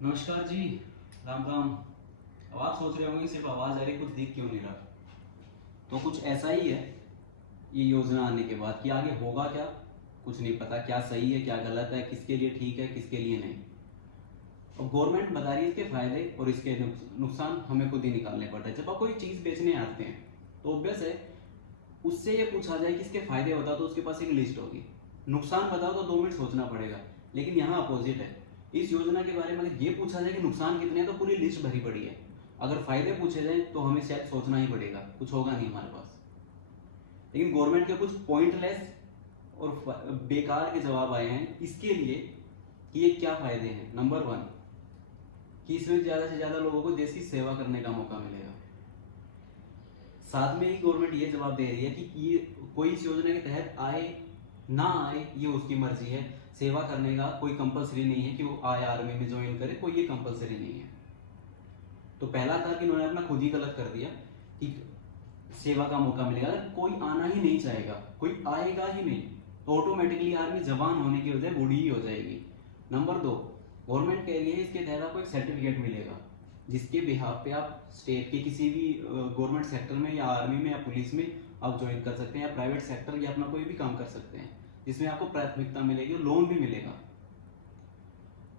नमस्कार जी। राम राम। अब आप सोच रहे होंगे सिर्फ आवाज आ रही, कुछ दिख क्यों नहीं रहा। तो कुछ ऐसा ही है ये योजना आने के बाद कि आगे होगा क्या कुछ नहीं पता, क्या सही है क्या गलत है, किसके लिए ठीक है किसके लिए नहीं। और गवर्नमेंट बता रही है इसके फायदे और इसके नुकसान हमें खुद ही निकालने पड़ते हैं। जब आप कोई चीज बेचने आते हैं तो ऑब्वियस है उससे ये पूछा जाए कि इसके फायदे बताओ तो उसके पास एक लिस्ट होगी, नुकसान बताओ तो 2 मिनट सोचना पड़ेगा। लेकिन यहाँ अपोजिट है। इस योजना के बारे में अगर ये पूछा जाए कि नुकसान कितने हैं तो पूरी लिस्ट भरी पड़ी है। अगर फायदे पूछे जाए तो हमें शायद सोचना ही पड़ेगा, कुछ होगा नहीं हमारे पास। लेकिन गवर्नमेंट के कुछ पॉइंटलेस और बेकार के जवाब आए हैं इसके लिए कि ये क्या फायदे हैं। नंबर 1 कि इसमें ज्यादा से ज्यादा लोगों को देश की सेवा करने का मौका मिलेगा। साथ में ही गवर्नमेंट ये जवाब दे रही है कि ये कोई इस योजना के तहत आए ना आए ये उसकी मर्जी है, सेवा करने का कोई कंपलसरी नहीं है कि वो आए आर्मी में ज्वाइन करे, कोई ये कंपलसरी नहीं है। तो पहला था कि उन्होंने अपना खुद ही गलत कर दिया कि सेवा का मौका मिलेगा। अगर कोई आना ही नहीं चाहेगा, कोई आएगा ही नहीं, तो ऑटोमेटिकली आर्मी जवान होने की वजह बूढ़ी ही हो जाएगी। नंबर 2, गवर्नमेंट कह रही है इसके तहत आपको एक सर्टिफिकेट मिलेगा जिसके बिहाफ पे आप स्टेट के किसी भी गवर्नमेंट सेक्टर में या आर्मी में या पुलिस में आप ज्वाइन कर सकते हैं, या प्राइवेट सेक्टर या अपना कोई भी काम कर सकते हैं, जिसमें आपको प्राथमिकता मिलेगी और लोन भी मिलेगा।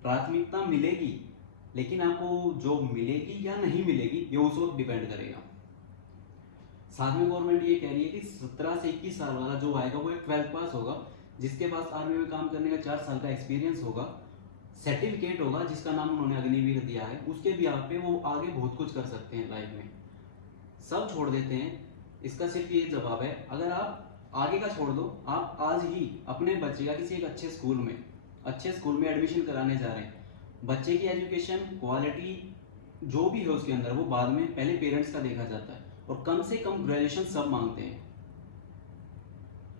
प्राथमिकता मिलेगी लेकिन आपको जॉब मिलेगी या नहीं मिलेगी ये उस वक्त डिपेंड करेगा। साथ में गवर्नमेंट ये कह रही है कि 17 से 21 साल वाला जो आएगा वो एक 12th पास होगा, जिसके पास आर्मी में काम करने का 4 साल का एक्सपीरियंस होगा, सर्टिफिकेट होगा जिसका नाम उन्होंने अग्निवीर दिया है, उसके बिहाफ पे वो आगे बहुत कुछ कर सकते हैं लाइफ में। सब छोड़ देते हैं, इसका सिर्फ ये जवाब है अगर आप आगे का छोड़ दो, आप आज ही अपने बच्चे का किसी एक अच्छे स्कूल में एडमिशन कराने जा रहे हैं, बच्चे की एजुकेशन क्वालिटी जो भी है उसके अंदर वो बाद में पहले पेरेंट्स का देखा जाता है, और कम से कम ग्रेजुएशन सब मांगते हैं।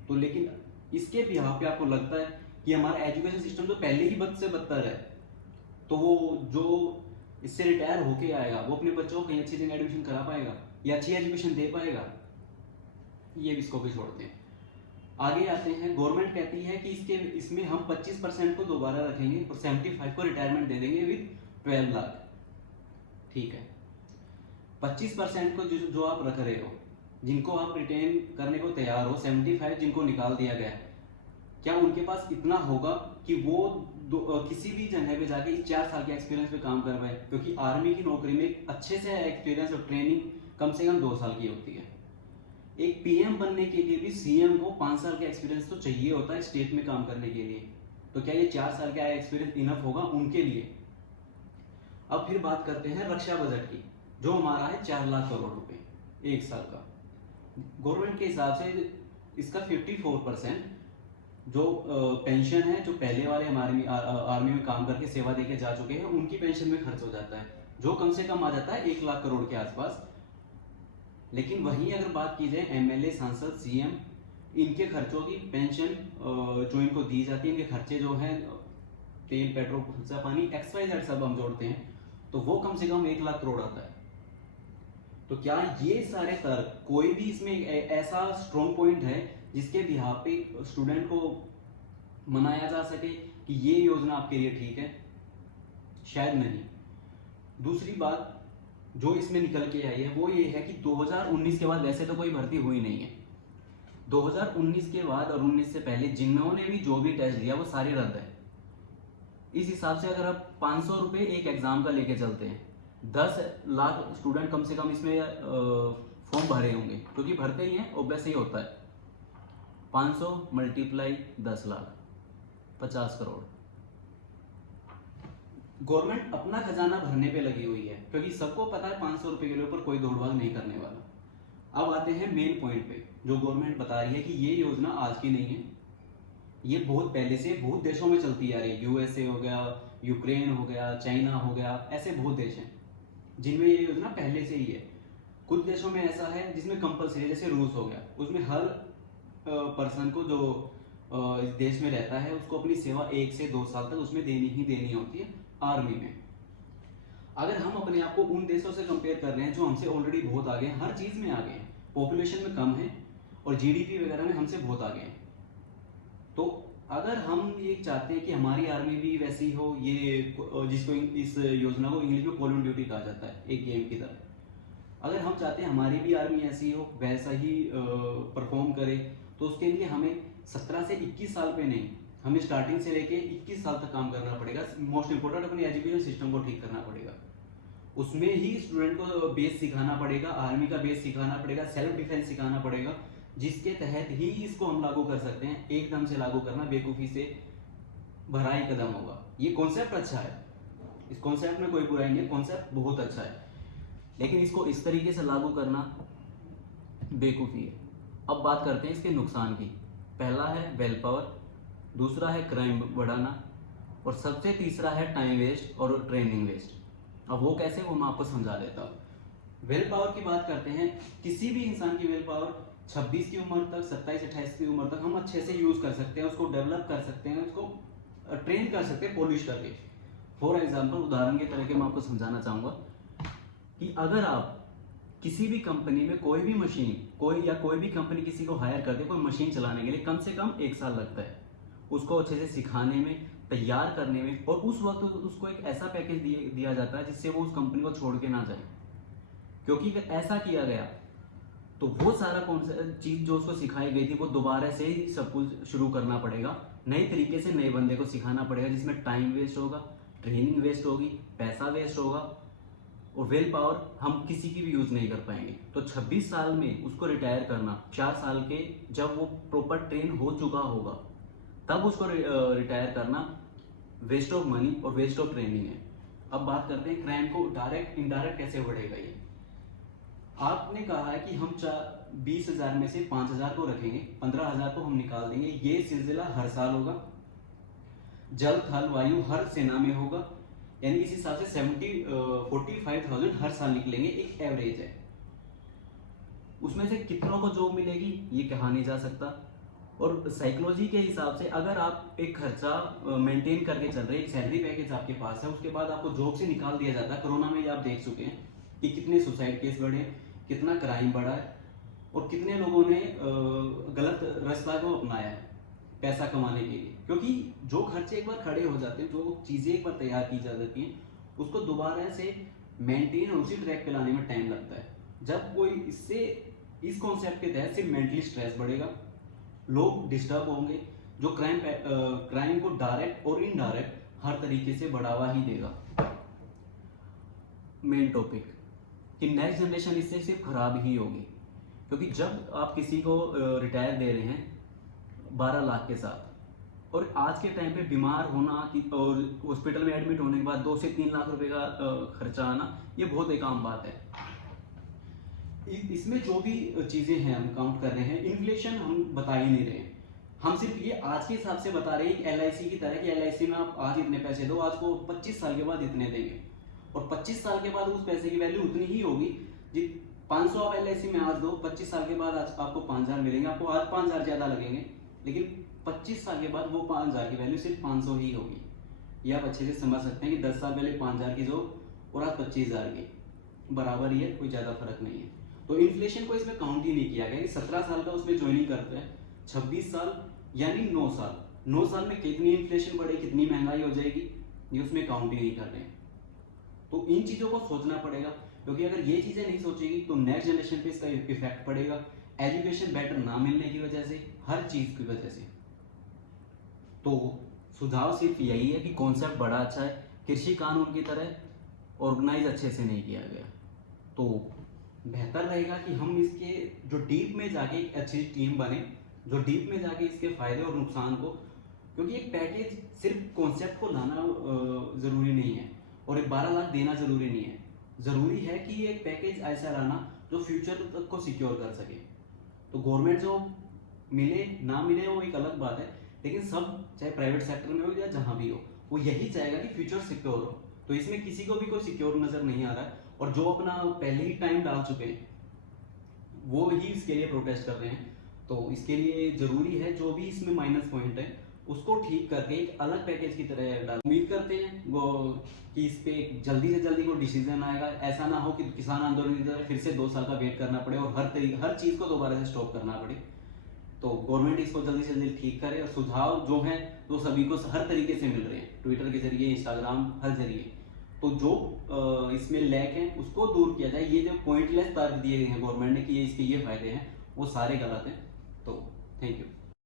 तो लेकिन इसके बिहाफ पे आपको लगता है कि हमारा एजुकेशन सिस्टम तो पहले ही बद से बदतर है, तो वो जो इससे रिटायर होके आएगा वो अपने बच्चों को कहीं अच्छी जगह एडमिशन करा पाएगा या अच्छी एजुकेशन दे पाएगा, ये इसको भी छोड़ते हैं। आगे आते हैं, गवर्नमेंट कहती है कि इसमें हम 25% को दोबारा रखेंगे और 75 को रिटायरमेंट दे देंगे विद 12 लाख। ठीक है, 25% को जो आप रख रहे हो, जिनको आप रिटेन करने को तैयार हो, 75 जिनको निकाल दिया गया है, क्या उनके पास इतना होगा कि वो किसी भी जगह पे जाके इस 4 साल के एक्सपीरियंस पे काम कर पाए? क्योंकि आर्मी की नौकरी में अच्छे से एक्सपीरियंस और ट्रेनिंग कम से कम 2 साल की होती है। एक पीएम बनने के लिए भी सीएम को 5 साल का एक्सपीरियंस तो चाहिए होता है स्टेट में काम करने के लिए। तो क्या ये 4 साल का एक्सपीरियंस इनफ होगा उनके लिए? अब फिर बात करते हैं रक्षा बजट की, जो हमारा है 4 लाख करोड़ रुपए 1 साल का। गवर्नमेंट के हिसाब से इसका 54% जो पेंशन है, जो पहले वाले हमारे आर्मी में काम करके सेवा देके जा चुके हैं उनकी पेंशन में खर्च हो जाता है, जो कम से कम आ जाता है 1 लाख करोड़ के आसपास। लेकिन वहीं अगर बात की जाए एमएलए सांसद सीएम, इनके खर्चों की पेंशन जो इनको दी जाती है, इनके खर्चे जो हैं तेल पेट्रोल खर्चा पानी XYZ सब हम जोड़ते हैं तो वो कम से कम 1 लाख करोड़ आता है। तो क्या ये सारे तर्क, कोई भी इसमें ऐसा स्ट्रॉन्ग पॉइंट है जिसके बिहाफ पे स्टूडेंट को मनाया जा सके कि ये योजना आपके लिए ठीक है? शायद नहीं। दूसरी बात जो इसमें निकल के आई है वो ये है कि 2019 के बाद वैसे तो कोई भर्ती हुई नहीं है, 2019 के बाद और 19 से पहले जिन्होंने भी जो भी टेस्ट दिया वो सारे रद्द है। इस हिसाब से अगर आप 500 रुपये एक एग्जाम का लेके चलते हैं, 10 लाख स्टूडेंट कम से कम इसमें फॉर्म भरे होंगे, क्योंकि भरते ही हैं, ऑब्वियस ही होता है। 500 मल्टीप्लाई 10 लाख 50 करोड़। गवर्नमेंट अपना खजाना भरने पे लगी हुई है, क्योंकि सबको पता है 500 रुपए के ऊपर कोई दौड़ भाग नहीं करने वाला। अब आते हैं मेन पॉइंट पे, जो गवर्नमेंट बता रही है कि ये योजना आज की नहीं है, ये बहुत पहले से बहुत देशों में चलती आ रही है। यूएसए हो गया, यूक्रेन हो गया, चाइना हो गया, ऐसे बहुत देश हैं जिनमें ये योजना पहले से ही है। कुछ देशों में ऐसा है जिसमें कंपलसरी, जैसे रूस हो गया, उसमें हर पर्सन को जो इस देश में रहता है उसको अपनी सेवा 1 से 2 साल तक उसमें देनी ही देनी होती है आर्मी में। अगर हम अपने आप को उन देशों से कंपेयर कर रहे हैं जो हमसे ऑलरेडी बहुत आगे हैं, हर चीज में आगे हैं, पॉपुलेशन में कम है और जीडीपी वगैरह में हमसे बहुत आगे हैं, तो अगर हम ये चाहते हैं कि हमारी आर्मी भी वैसी हो, ये जिसको इस योजना को इंग्लिश में कॉल ऑन ड्यूटी कहा जाता है, एक गेम की तरह, अगर हम चाहते हैं हमारी भी आर्मी ऐसी हो, वैसा ही परफॉर्म करे, तो उसके लिए हमें 17 से 21 साल पे नहीं, हमें स्टार्टिंग से लेके 21 साल तक काम करना पड़ेगा। मोस्ट इंपोर्टेंट अपने एजुकेशन सिस्टम को ठीक करना पड़ेगा, उसमें ही स्टूडेंट को बेस सिखाना पड़ेगा, आर्मी का बेस सिखाना पड़ेगा, सेल्फ डिफेंस सिखाना पड़ेगा, जिसके तहत ही इसको हम लागू कर सकते हैं। एकदम से लागू करना बेवकूफ़ी से भरा ही कदम होगा। ये कॉन्सेप्ट अच्छा है, इस कॉन्सेप्ट में कोई बुराई नहीं है, कॉन्सेप्ट बहुत अच्छा है, लेकिन इसको इस तरीके से लागू करना बेवकूफ़ी है। अब बात करते हैं इसके नुकसान की। पहला है वेल पावर, दूसरा है क्राइम बढ़ाना, और सबसे तीसरा है टाइम वेस्ट और ट्रेनिंग वेस्ट। अब वो कैसे, वो मैं आपको समझा देता हूँ। वेल पावर की बात करते हैं, किसी भी इंसान की वेल पावर 26 की उम्र तक, 27-28 की उम्र तक हम अच्छे से यूज कर सकते हैं, उसको डेवलप कर सकते हैं, उसको ट्रेन कर सकते हैं पॉलिश करके। फॉर एग्जाम्पल, उदाहरण के तरीके मैं आपको समझाना चाहूंगा कि अगर आप किसी भी कंपनी में कोई भी मशीन, कोई भी कंपनी किसी को हायर करते, कोई मशीन चलाने के लिए कम से कम 1 साल लगता है उसको अच्छे से सिखाने में, तैयार करने में, और उस वक्त उसको एक ऐसा पैकेज दिया जाता है जिससे वो उस कंपनी को छोड़ के ना जाए, क्योंकि अगर ऐसा किया गया तो वो सारा कौन सा चीज जो उसको सिखाई गई थी वो दोबारा से ही सब कुछ शुरू करना पड़ेगा, नए तरीके से नए बंदे को सिखाना पड़ेगा, जिसमें टाइम वेस्ट होगा, ट्रेनिंग वेस्ट होगी, पैसा वेस्ट होगा, और वेल पावर हम किसी की भी यूज नहीं कर पाएंगे। तो 26 साल में उसको रिटायर करना, 4 साल के जब वो प्रॉपर ट्रेन हो चुका होगा तब उसको रिटायर करना वेस्ट ऑफ मनी और वेस्ट ऑफ ट्रेनिंग है। अब बात करते हैं क्राइम को डायरेक्ट इनडायरेक्ट कैसे बढ़ेगा। ये आपने कहा है कि हम 20,000 में से 5,000 को रखेंगे, 15,000 को हम निकाल देंगे। ये सिलसिला हर साल होगा, जल थल वायु हर सेना में होगा, यानी इस हिसाब से 45,000 हर साल निकलेंगे, एक एवरेज है। उसमें से कितनों को जॉब मिलेगी ये कहा नहीं जा सकता। और साइकोलॉजी के हिसाब से अगर आप एक खर्चा मेंटेन करके चल रहे हैं, एक सैलरी पैकेज आपके पास है, उसके बाद आपको जॉब से निकाल दिया जाता है। कोरोना में ये आप देख चुके हैं कि कितने सुसाइड केस बढ़े, कितना क्राइम बढ़ा है, और कितने लोगों ने गलत रास्ता को अपनाया है पैसा कमाने के लिए। क्योंकि जो खर्चे एक बार खड़े हो जाते हैं, जो चीजें एक बार तैयार की जा जाती हैं, उसको दोबारा से मेंटेन और उसी ट्रैक पे लाने में टाइम लगता है। जब कोई इस कॉन्सेप्ट के तहत सिर्फ मेंटली स्ट्रेस बढ़ेगा, लोग डिस्टर्ब होंगे, जो क्राइम को डायरेक्ट और इनडायरेक्ट हर तरीके से बढ़ावा ही देगा। मेन टॉपिक कि नेक्स्ट जनरेशन इससे सिर्फ खराब ही होगी, क्योंकि जब आप किसी को रिटायर दे रहे हैं 12 लाख के साथ, और आज के टाइम पे बीमार होना और हॉस्पिटल में एडमिट होने के बाद 2 से 3 लाख रुपए का खर्चा आना, ये बहुत एक आम बात है। इसमें जो भी चीजें हैं हम काउंट कर रहे हैं, इन्फ्लेशन हम बता ही नहीं रहे हैं, हम सिर्फ ये आज के हिसाब से बता रहे हैं कि LIC की तरह, कि LIC में आप आज इतने पैसे दो, आज को 25 साल के बाद इतने देंगे, और 25 साल के बाद उस पैसे की वैल्यू उतनी ही होगी। जी 500 आप LIC में आज दो, 25 साल के बाद आज आपको 5,000 मिलेंगे, आपको आज 5,000 ज्यादा लगेंगे, लेकिन 25 साल के बाद वो 5,000 की वैल्यू सिर्फ 500 ही होगी। ये आप अच्छे से समझ सकते हैं कि 10 साल पहले 5,000 की जॉब और आज 25,000 की बराबर ही है, कोई ज्यादा फर्क नहीं है। तो इन्फ्लेशन को इसमें काउंट ही नहीं किया गया कि 17 साल का उसमें ज्वाइनिंग करते हैं, 26 साल यानी 9 साल, 9 साल में कितनी इन्फ्लेशन बढ़े, कितनी महंगाई हो जाएगी, ये उसमें काउंट ही नहीं कर रहे हैं। तो इन चीजों को सोचना पड़ेगा, क्योंकि अगर ये चीजें नहीं सोचेगी तो नेक्स्ट जनरेशन पे इसका इफेक्ट पड़ेगा, एजुकेशन बेटर ना मिलने की वजह से, हर चीज की वजह से। तो सुझाव सिर्फ यही है कि कॉन्सेप्ट बड़ा अच्छा है, कृषि कानून की तरह ऑर्गेनाइज अच्छे से नहीं किया गया, तो बेहतर रहेगा कि हम इसके जो डीप में जाके एक अच्छी टीम बने, जो डीप में जाके इसके फायदे और नुकसान को, क्योंकि एक पैकेज सिर्फ कॉन्सेप्ट को लाना जरूरी नहीं है, और एक 12 लाख देना जरूरी नहीं है। जरूरी है कि एक पैकेज ऐसा लाना जो फ्यूचर तक को सिक्योर कर सके। तो गवर्नमेंट जॉब मिले ना मिले वो एक अलग बात है, लेकिन सब चाहे प्राइवेट सेक्टर में हो या जहां भी हो, वो यही चाहेगा कि फ्यूचर सिक्योर हो। तो इसमें किसी को भी कोई सिक्योर नजर नहीं आ रहा है, और जो अपना पहले ही टाइम डाल चुके हैं वो ही इसके लिए प्रोटेस्ट कर रहे हैं। तो इसके लिए जरूरी है जो भी इसमें माइनस पॉइंट है उसको ठीक करके एक अलग पैकेज की तरह डाल। उम्मीद करते हैं वो कि इस पे जल्दी से जल्दी कोई डिसीजन आएगा, ऐसा ना हो कि किसान आंदोलन की तरह फिर से 2 साल का वेट करना पड़े और हर चीज को दोबारा से स्टॉप करना पड़े। तो गवर्नमेंट इसको जल्दी से जल्दी ठीक करे, और सुझाव जो हैं तो सभी को हर तरीके से मिल रहे हैं, ट्विटर के जरिए, इंस्टाग्राम, हर जरिए। तो जो इसमें लैक है उसको दूर किया जाए। ये जो पॉइंटलेस तर्क दिए हैं गवर्नमेंट ने कि ये इसके ये फायदे हैं, वो सारे गलत हैं। तो थैंक यू।